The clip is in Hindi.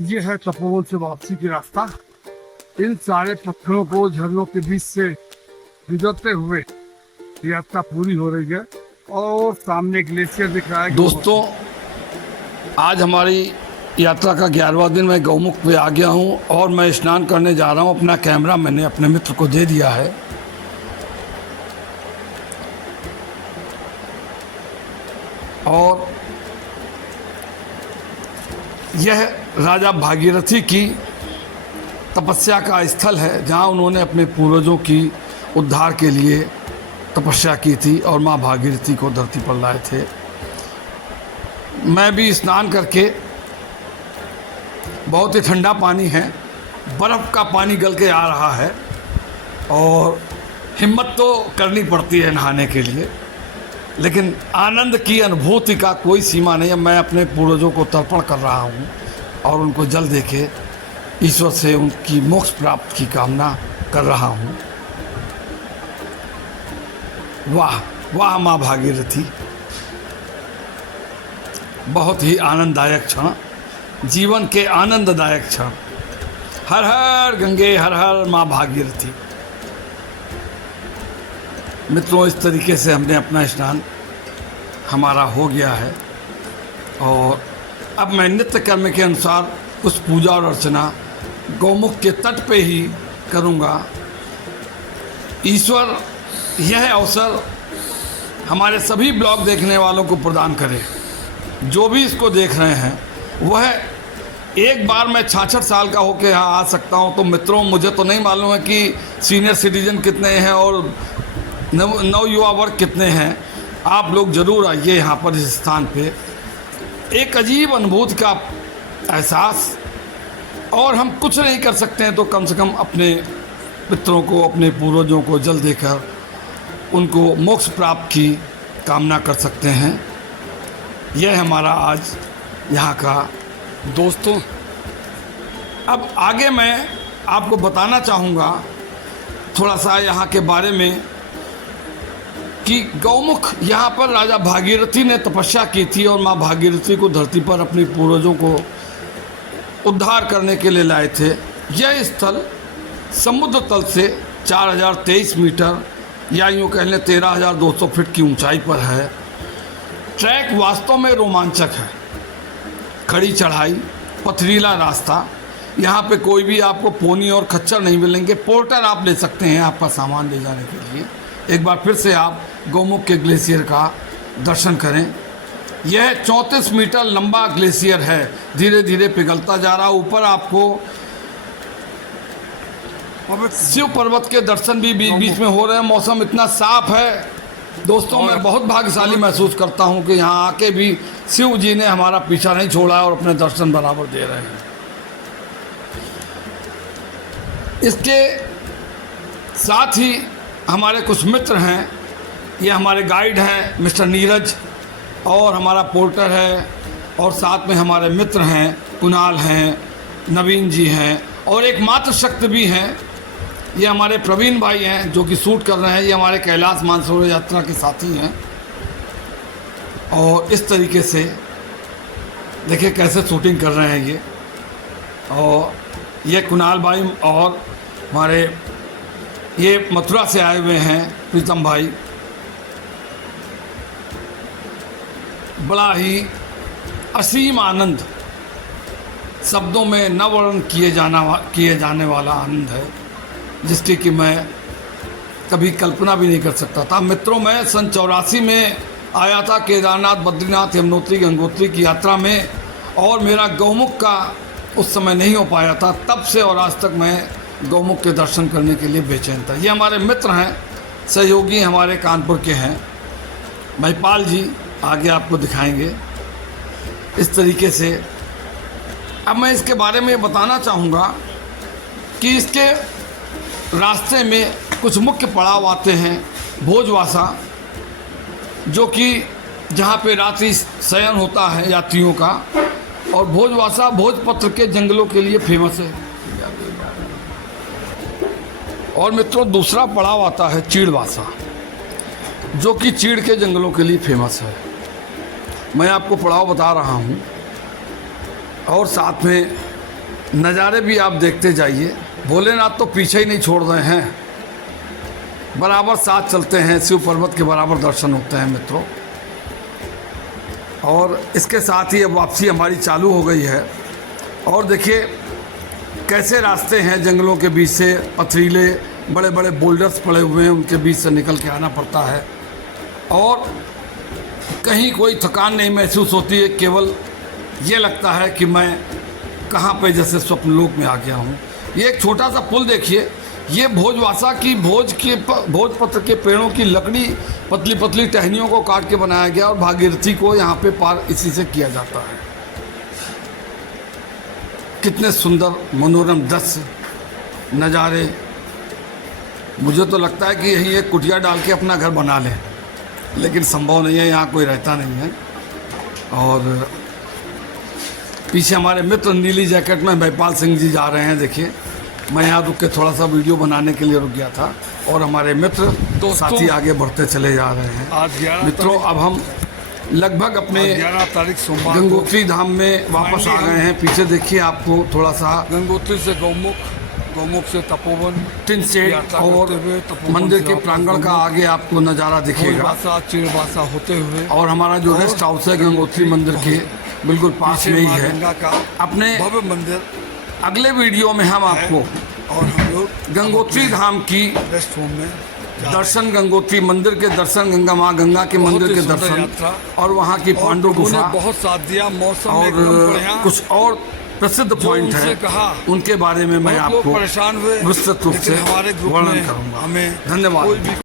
ये है तपोवन से वापसी की रास्ता। इन सारे पत्थरों को झरनों के बीच से गुजरते हुए यात्रा पूरी हो रही है और सामने ग्लेशियर दिख रहा है। दोस्तों, आज हमारी यात्रा का 11वां दिन। मैं गौमुख पे आ गया हूँ और मैं स्नान करने जा रहा हूँ। अपना कैमरा मैंने अपने मित्र को दे दिया है और यह राजा भागीरथी की तपस्या का स्थल है, जहाँ उन्होंने अपने पूर्वजों की उद्धार के लिए तपस्या की थी और माँ भागीरथी को धरती पर लाए थे। मैं भी स्नान करके, बहुत ही ठंडा पानी है, बर्फ़ का पानी गल के आ रहा है और हिम्मत तो करनी पड़ती है नहाने के लिए, लेकिन आनंद की अनुभूति का कोई सीमा नहीं है। मैं अपने पूर्वजों को तर्पण कर रहा हूँ और उनको जल देके ईश्वर से उनकी मोक्ष प्राप्त की कामना कर रहा हूँ। वाह वाह माँ भागीरथी, बहुत ही आनंददायक क्षण, जीवन के आनंददायक क्षण। हर हर गंगे, हर हर माँ भागीरथी। मित्रों, इस तरीके से हमने अपना स्नान हमारा हो गया है और अब मैं नित्य कर्म के अनुसार कुछ पूजा और अर्चना गौमुख के तट पे ही करूँगा। ईश्वर यह अवसर हमारे सभी ब्लॉग देखने वालों को प्रदान करे। जो भी इसको देख रहे हैं वह एक बार मैं 66 साल का होकर यहाँ आ सकता हूँ। तो मित्रों, मुझे तो नहीं मालूम है कि सीनियर सिटीजन कितने हैं और नव युवा वर्ग कितने हैं। आप लोग ज़रूर आइए यहाँ पर, इस स्थान पे एक अजीब अनुभूति का एहसास। और हम कुछ नहीं कर सकते हैं तो कम से कम अपने पितरों को, अपने पूर्वजों को जल देकर उनको मोक्ष प्राप्त की कामना कर सकते हैं। यह हमारा आज यहाँ का। दोस्तों, अब आगे मैं आपको बताना चाहूँगा थोड़ा सा यहाँ के बारे में कि गौमुख, यहाँ पर राजा भागीरथी ने तपस्या की थी और माँ भागीरथी को धरती पर अपनी पूर्वजों को उद्धार करने के लिए लाए थे। यह स्थल समुद्र तल से 4023 मीटर या यूँ कह लें 13,200 फीट की ऊंचाई पर है। ट्रैक वास्तव में रोमांचक है। खड़ी चढ़ाई, पथरीला रास्ता, यहाँ पे कोई भी आपको पोनी और खच्चर नहीं मिलेंगे। पोर्टर आप ले सकते हैं आपका सामान ले जाने के लिए। एक बार फिर से आप गौमुख के ग्लेशियर का दर्शन करें। यह 34 मीटर लंबा ग्लेशियर है, धीरे धीरे पिघलता जा रहा। ऊपर आपको शिव पर्वत के दर्शन भी बीच में हो रहे हैं। मौसम इतना साफ है दोस्तों, मैं बहुत भाग्यशाली महसूस करता हूं कि यहाँ आके भी शिव जी ने हमारा पीछा नहीं छोड़ा है और अपने दर्शन बराबर दे रहे हैं। इसके साथ ही हमारे कुछ मित्र हैं, ये हमारे गाइड हैं मिस्टर नीरज, और हमारा पोर्टर है, और साथ में हमारे मित्र हैं, कुणाल हैं, नवीन जी हैं, और एक मात्र शक्ति भी हैं। ये हमारे प्रवीण भाई हैं जो कि शूट कर रहे हैं। ये हमारे कैलाश मानसरोवर यात्रा के साथी हैं। और इस तरीके से देखिए कैसे शूटिंग कर रहे हैं ये। और ये कुणाल भाई और हमारे ये मथुरा से आए हुए हैं प्रीतम भाई। बड़ा ही असीम आनंद, शब्दों में न वर्णन किए जाने वाला आनंद है, जिसकी कि मैं कभी कल्पना भी नहीं कर सकता था। मित्रों, मैं सन 84 में आया था केदारनाथ, बद्रीनाथ, यमुनोत्री, गंगोत्री की यात्रा में, और मेरा गौमुख का उस समय नहीं हो पाया था। तब से और आज तक मैं गौमुख के दर्शन करने के लिए बेचैन था। ये हमारे मित्र हैं, सहयोगी हमारे कानपुर के हैं, महिपाल जी आगे आपको दिखाएंगे। इस तरीके से अब मैं इसके बारे में बताना चाहूँगा कि इसके रास्ते में कुछ मुख्य पड़ाव आते हैं। भोजवासा, जो कि जहाँ पे रात्रि शयन होता है यात्रियों का, और भोजवासा भोजपत्र के जंगलों के लिए फेमस है। और मित्रों, दूसरा पड़ाव आता है चीड़वासा, जो कि चीड़ के जंगलों के लिए फेमस है। मैं आपको पड़ाव बता रहा हूँ और साथ में नज़ारे भी आप देखते जाइए। भोलेनाथ तो पीछे ही नहीं छोड़ रहे हैं, बराबर साथ चलते हैं, शिव पर्वत के बराबर दर्शन होते हैं मित्रों। और इसके साथ ही अब वापसी हमारी चालू हो गई है। और देखिए कैसे रास्ते हैं, जंगलों के बीच से पथरीले बड़े बड़े बोल्डर्स पड़े हुए हैं, उनके बीच से निकल के आना पड़ता है। और कहीं कोई थकान नहीं महसूस होती है, केवल ये लगता है कि मैं कहाँ पे जैसे स्वप्नलोक में आ गया हूँ। ये एक छोटा सा पुल देखिए, ये भोजवासा की भोजपत्र के पेड़ों की लकड़ी पतली पतली टहनियों को काट के बनाया गया और भागीरथी को यहाँ पे पार इसी से किया जाता है। कितने सुंदर मनोरम दृश्य नज़ारे। मुझे तो लगता है कि यहीं एक कुटिया डाल के अपना घर बना लें, लेकिन संभव नहीं है, यहाँ कोई रहता नहीं है। और पीछे हमारे मित्र नीली जैकेट में भयपाल सिंह जी जा रहे हैं। देखिए मैं यहाँ रुक के थोड़ा सा वीडियो बनाने के लिए रुक गया था और हमारे मित्र तो साथी आगे बढ़ते चले जा रहे हैं। आज मित्रों अब हम लगभग अपने 11 तारीख सोमवार गंगोत्री धाम में वापस आ गए हैं। पीछे देखिए आपको थोड़ा सा गंगोत्री से गौमुख, गौमुख से तपोवन, टिन सेट और मंदिर के प्रांगण का आगे आपको नज़ारा दिखेगा। चिड़वासा होते हुए और हमारा जो रेस्ट हाउस है गंगोत्री मंदिर के बिल्कुल पास में ही है। अपने भव्य मंदिर अगले वीडियो में हम आपको और हम लोग गंगोत्री धाम की रेस्ट होम में दर्शन, गंगोत्री मंदिर के दर्शन, गंगा माँ गंगा के मंदिर के दर्शन और वहाँ की पांडु गुफा बहुत साथ दिया। मौसम और कुछ और प्रसिद्ध पॉइंट है, उनके बारे में मैं आपको परेशान हुए विस्तृत रूप से हमारे ग्रुप वर्णन में करूँगा। हमें धन्यवाद।